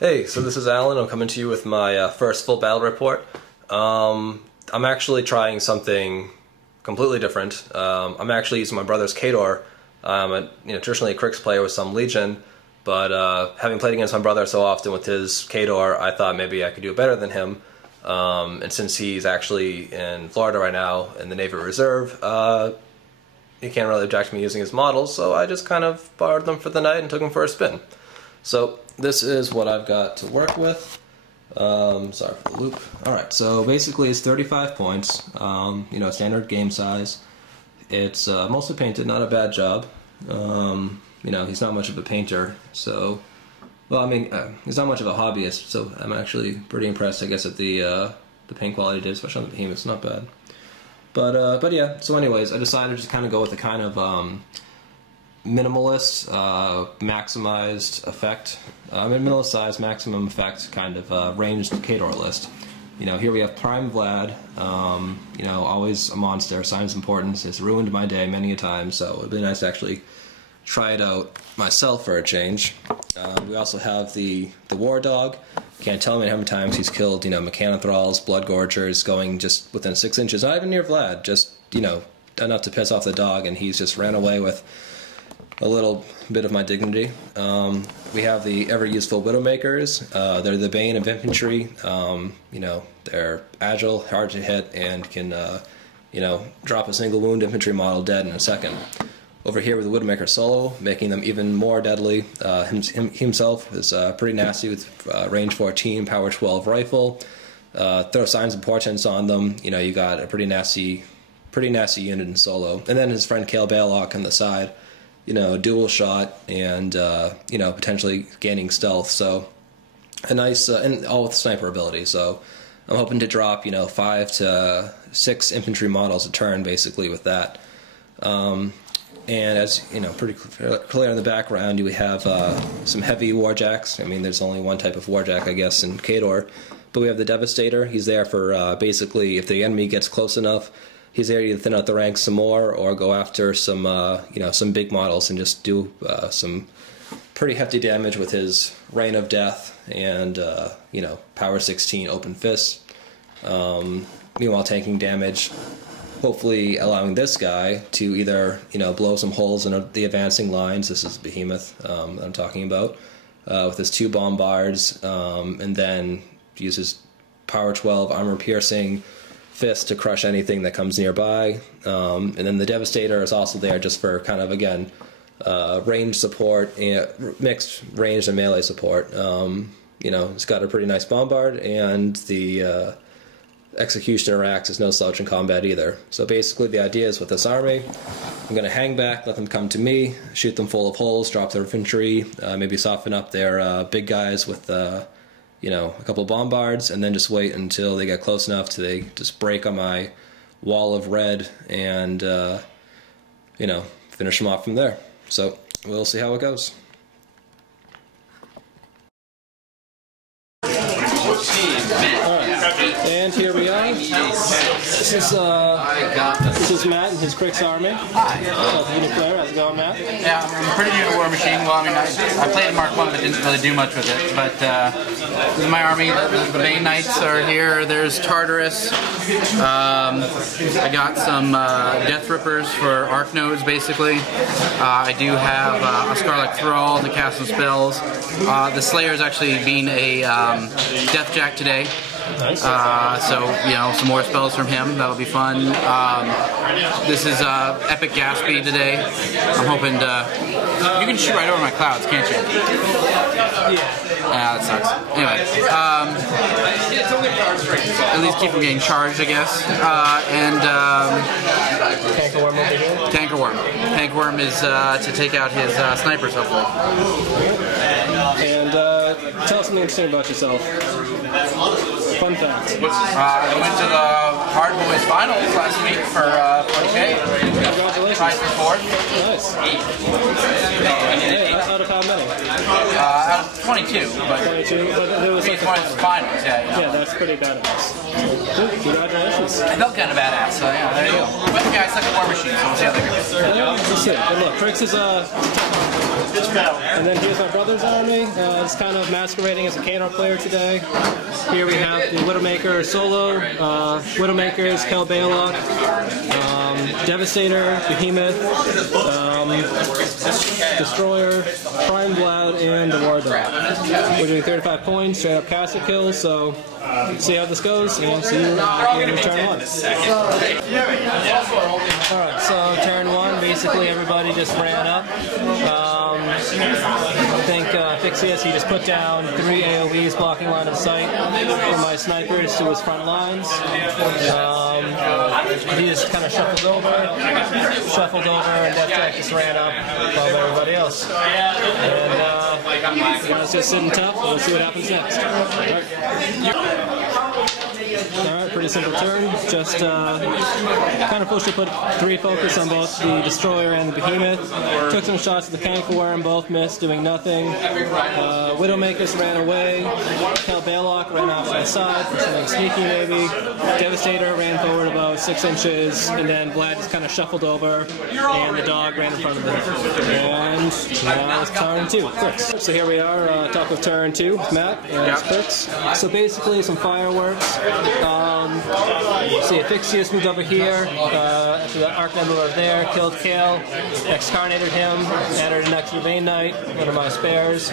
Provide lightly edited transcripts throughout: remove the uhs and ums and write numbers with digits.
Hey, so this is Alan. I'm coming to you with my first full battle report. I'm actually trying something completely different. I'm actually using my brother's Kahdor. I'm traditionally a Cryx player with some Legion, but having played against my brother so often with his Kahdor, I thought maybe I could do it better than him. And since he's actually in Florida right now in the Navy Reserve, he can't really object to me using his models, so I just kind of borrowed them for the night and took them for a spin. So this is what I've got to work with. Sorry for the loop. Alright, so basically it's 35 points, standard game size. It's mostly painted, not a bad job. He's not much of a painter, so... Well, I mean, he's not much of a hobbyist, so I'm actually pretty impressed, I guess, at the paint quality he did, especially on the behemoth. It's not bad. But yeah, so anyways, I decided to kind of go with a kind of minimalist, maximized effect, minimalist size, maximum effect kind of ranged Kahdor list. Here we have Prime Vlad, always a monster, Sign's Importance. It's ruined my day many a time, so it'd be nice to actually try it out myself for a change. We also have the War Dog. Can't tell me how many times he's killed, Mechanothralls, Blood Gorgers, going just within 6 inches, not even near Vlad, just, enough to piss off the dog, and he's just ran away with a little bit of my dignity. We have the ever-useful Widowmakers. They're the bane of infantry. They're agile, hard to hit, and can, drop a single wound infantry model dead in a second. Over here with the Widowmaker solo, making them even more deadly. Himself is pretty nasty with range 14, power 12 rifle. Throw Signs of Portents on them. You got a pretty nasty unit in solo. And then his friend Kale Balok on the side. Dual shot and potentially gaining stealth. So a nice and all with sniper ability. So I'm hoping to drop 5 to 6 infantry models a turn basically with that. And as pretty clear in the background, we have some heavy warjacks. I mean, there's only one type of warjack, I guess, in Kahdor. But we have the Devastator. He's there for basically if the enemy gets close enough, he's there to either thin out the ranks some more or go after some some big models and just do some pretty hefty damage with his Rain of Death and power 16 open fists. Meanwhile, tanking damage. Hopefully allowing this guy to either, blow some holes in the advancing lines. This is Behemoth that I'm talking about. With his 2 bombards, and then use his power 12 armor-piercing fist to crush anything that comes nearby. And then the Devastator is also there just for kind of, again, range support, and mixed range and melee support. It's got a pretty nice bombard, and the... Executioner Axe is no slouch in combat either. So basically the idea is with this army, I'm going to hang back, let them come to me, shoot them full of holes, drop their infantry, maybe soften up their big guys with a couple bombards, and then just wait until they get close enough to they just break on my wall of red and finish them off from there. So we'll see how it goes. And here we are. This is Matt and his Cryx army. Hi. Unit player. How's it going, Matt? Yeah, I'm pretty new to Warmachine. Well, I mean, I played in Mark 1, but didn't really do much with it. But this is my army. The Bane Knights are here. There's Tartarus. I got some Death Rippers for Arc Nodes, basically. I do have a Scarlet Thrall to cast some spells. The Slayer is actually being a Death Jack today. Nice. So, some more spells from him. That'll be fun. This is Epic Gatsby today. I'm hoping to... You can shoot right over my clouds, can't you? Yeah. That sucks. Anyway. At least keep him getting charged, I guess. Tankerworm over here? Tankerworm. Tankerworm is to take out his snipers, hopefully. And tell us something interesting about yourself. Fun fact. I went to the Hard Boys Finals last week for 40K. Congratulations. Prize for 4th. Nice. Hey, out of how many? Out of 22. But 22, but there was like one finals, yeah. Yeah, that's pretty badass. Good, congratulations. I felt kind of badass, so yeah, there you go. But yeah, I suck at Warmachine, so we'll see how they go. Yeah, let's see. But look, Cryx is And then here's my brother's army. It's kind of masquerading as a Kahdor player today. Here we have the Widowmaker solo, Widowmakers, Kel Balok, Devastator, Behemoth, Destroyer, Prime Vlad, and the War Dog. We're doing 35 points, straight up caster kills, so see how this goes, and see you in turn 1. Alright, so turn 1, basically everybody just ran up. I think Fixius, he just put down 3 AoEs blocking line of sight for my snipers to his front lines. He just kind of shuffled over, and Deathjack just ran up above everybody else. And it's just sitting tough. We'll see what happens next. Alright, pretty simple turn. Just kind of pushed to put 3 focus on both the Destroyer and the Behemoth. Took some shots at the Cankerworm, both missed, doing nothing. Widowmakers ran away. Kel Balok ran off to the side for something sneaky maybe. Devastator ran forward about 6 inches, and then Vlad just kind of shuffled over, and the dog ran in front of him. And now it's turn 2, Cryx. So here we are, top of turn 2, Matt, and it's Cryx. So basically some fireworks. See, Fixius moved over here, after the Arc Member over there, killed Kale, excarnated him, added an extra Bane Knight, one of my spares.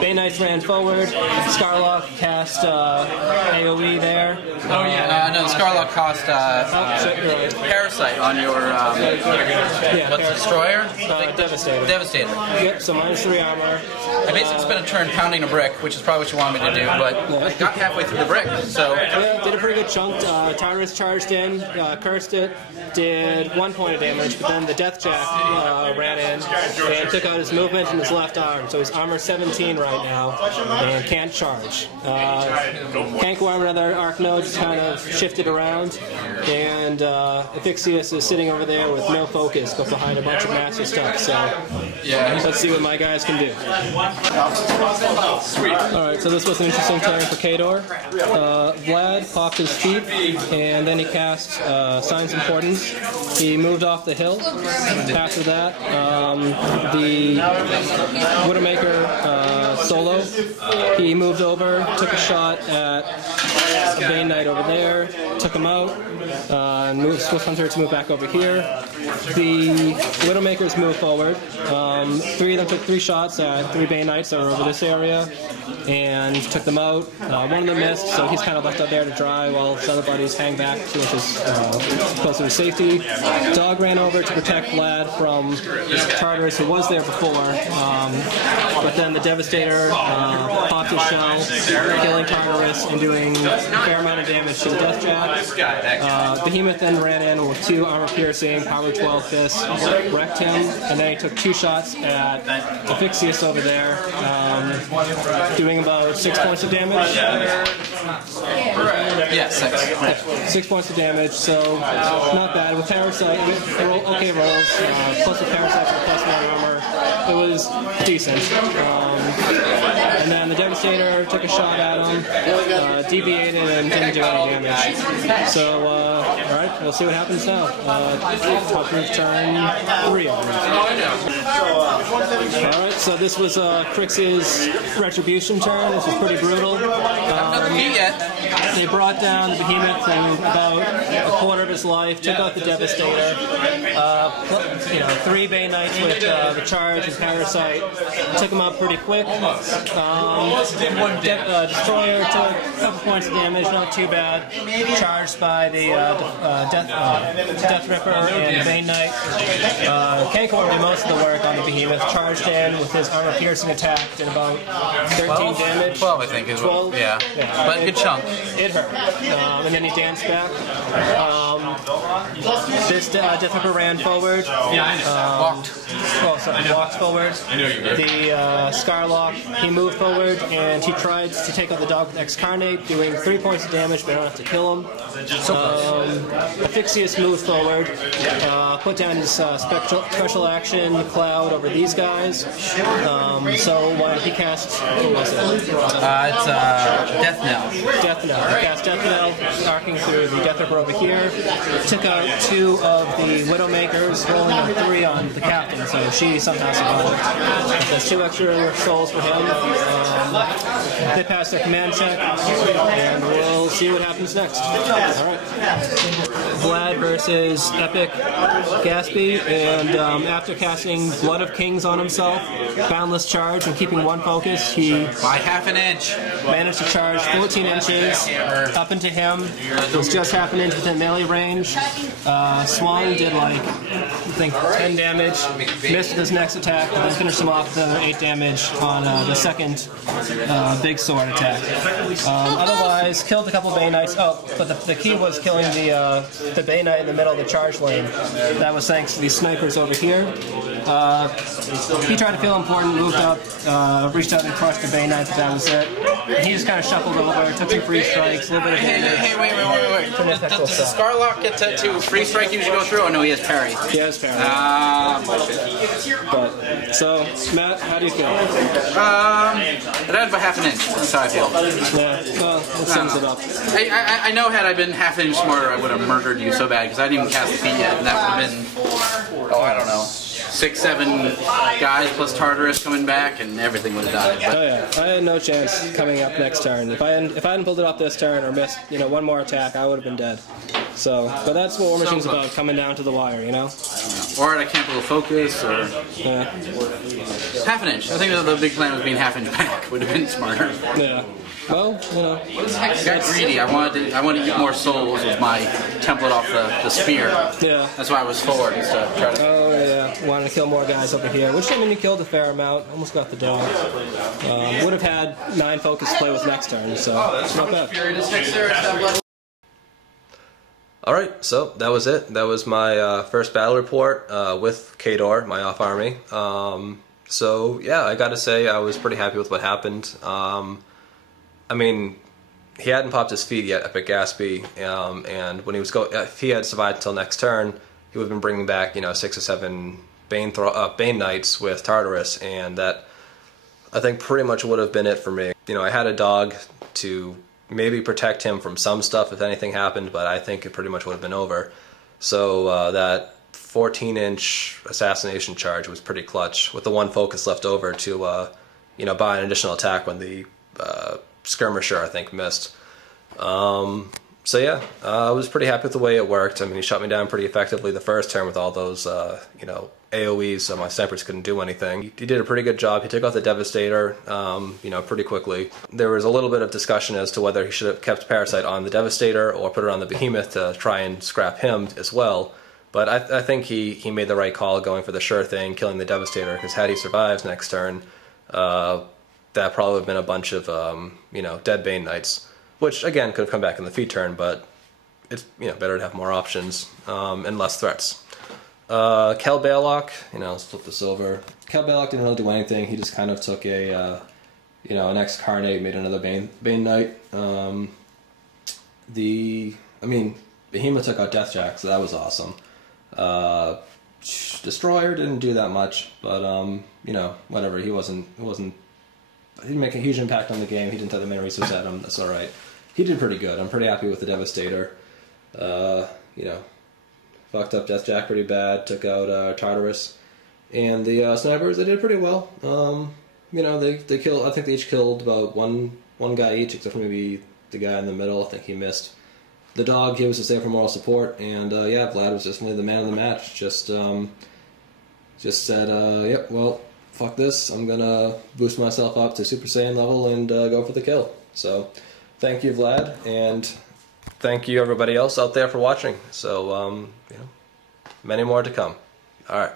Bane Knights ran forward, Scarlock cast AoE there. Oh yeah, no, Scarlock cost Parasite on your, what's Destroyer? Devastator. Devastator. Yep, so -3 armor. I basically spent a turn pounding a brick, which is probably what you wanted me to do, but I got halfway through the brick, so... Yeah, did a pretty good chunk. Tyrus charged in, cursed it, did 1 point of damage, but then the Deathjack ran in and took out his movement and his left arm, so he's armor 17 right now and can't charge. Cankerworm, another arc node, just kind of shifted around, and Fixius is sitting over there with no focus, but behind a bunch of massive stuff, so yeah, let's see what my guys can do. Alright, so this was an interesting turn for Kahdor. Vlad popped his feet, and then he cast Signs of Importance. He moved off the hill. After that, the Widowmaker solo, he moved over, took a shot at a Bane Knight over there, took him out, and moved Swift Hunter to move back over here. The Widowmakers moved forward. 3 of them took 3 shots at 3 Bane Knights that were over this area, and took them out. 1 of them missed, so he's kind of left out there to dry while his other buddies hang back to his closer to safety. Dog ran over to protect Vlad from Tartarus, who was there before, but then the Devastator popped his shell, killing Tartarus and doing a fair amount of damage to the Deathjack. Behemoth then ran in with 2 armor piercing, power 12 fists, wrecked him, and then he took 2 shots at Fixius over there, doing about 6 points of damage. Yeah, 6. 6 points of damage, so not bad. With Parasite, okay rolls, plus the Parasite for plus 1 armor, it was decent. And then the Devastator took a shot at him, deviated and didn't do any damage. So, alright, we'll see what happens now. Top of turn 3. Alright, so this was Cryx's Retribution turn. This was pretty brutal. They brought down the Behemoth in about a quarter of his life, took out the Devastator, 3 Bane Knights with the charge and Parasite, took him out pretty quick. Destroyer took a couple points of damage, not too bad. Charged by the Death Ripper and Bane Knight. Cankerworm did most of the work on the Behemoth, charged in with his armor piercing attack, did about 13 damage. 12, I think. 12? Yeah. But a good chunk. It hurt. And then he danced back. This Death Ripper ran forward. Walked forward. The Scarlock, he moved forward, and he tried to take out the dog with Excarnate, doing 3 points of damage, but I don't have to kill him. Fixius moved forward, put down his special action Cloud over these guys. So why did he cast, what was it? It's Death Knell. Death Knell. He cast Death Knell, arcing through the Death Ripper over here. took out 2 of the Widowmakers, rolling a 3 on the captain, so she somehow survived. There's 2 extra souls for him. They passed their command check, and we'll see what happens next. Alright. Vlad versus Epic Gatsby, and after casting Blood of Kings on himself, Boundless Charge, and keeping 1 focus, he by half an inch managed to charge 14 inches up into him. It was just half an inch within melee range. Swan did like, I think, 10 damage, missed with his next attack, and then finished him off with 8 damage on the second big sword attack. Otherwise, killed a couple of Bay Knights. Oh, but the key was killing the Bay Knight in the middle of the charge lane. That was thanks to these snipers over here. He tried to feel important, moved up, reached out and crushed the Bay Knight, but that was it. And he just kind of shuffled over, took 2 free strikes, a little bit of damage. Hey, wait. Does the Scarlock get to free strike usually go through? Oh no, he has parry. He has parry. But, so, Matt, how do you feel? It died by half an inch. That's how I feel. Yeah, well, it sums it up. I know had I been half an inch smarter, I would have murdered you so bad, because I didn't even cast the feat yet, and that would have been, oh, I don't know, 6, 7 guys plus Tartarus coming back, and everything would have died. But oh yeah, I had no chance coming up next turn. If I hadn't pulled it up this turn or missed, 1 more attack, I would have been dead. So, but that's what Warmachine's about, coming down to the wire, Or I can't pull a focus, or yeah. Half an inch. I think the big plan was being half inch back. Would have been smarter. Yeah. Well, I got greedy. I wanted to eat more souls with my template off the spear. Yeah. That's why I was forward instead of trying to. Oh yeah. Wanted to kill more guys over here. Which, you killed a fair amount. Almost got the dog. Would have had 9 focus to play with next turn, so not bad. Alright, so that was it. That was my first battle report with Kahdor, my off army. So yeah, I gotta say I was pretty happy with what happened. I mean, he hadn't popped his feet yet, Epic Gatsby, and when he was if he had survived until next turn, he would have been bringing back 6 or 7 Bane Knights with Tartarus, and that I think pretty much would have been it for me. I had a dog to maybe protect him from some stuff if anything happened, but I think it pretty much would have been over. So that 14-inch assassination charge was pretty clutch, with the 1 focus left over to buy an additional attack when the skirmisher, I think, missed. So yeah, I was pretty happy with the way it worked. I mean, he shot me down pretty effectively the first turn with all those AoEs, so my snipers couldn't do anything. He did a pretty good job. He took out the Devastator, pretty quickly. There was a little bit of discussion as to whether he should have kept Parasite on the Devastator or put it on the Behemoth to try and scrap him as well. But I think he made the right call going for the sure thing, killing the Devastator, because had he survived next turn, that probably would have been a bunch of, dead Bane Knights, which, again, could have come back in the feat turn, but it's, better to have more options and less threats. Kel Balok, let's flip this over. Kel Balok didn't really do anything. He just kind of took an X-Carnate, made another Bane Knight. Behemoth took out Deathjack, so that was awesome. Destroyer didn't do that much, but, whatever. He didn't make a huge impact on the game. He didn't throw the many resources at him. That's alright. He did pretty good. I'm pretty happy with the Devastator. Fucked up Deathjack pretty bad. Took out Tartarus. And the snipers, they did pretty well. They killed. I think they each killed about one guy each, except for maybe the guy in the middle. I think he missed. The dog, he was just there for moral support. And Vlad was just really the man of the match. Just said, yep, well, fuck this, I'm gonna boost myself up to Super Saiyan level and go for the kill. So, thank you, Vlad, and thank you everybody else out there for watching. So, many more to come. Alright.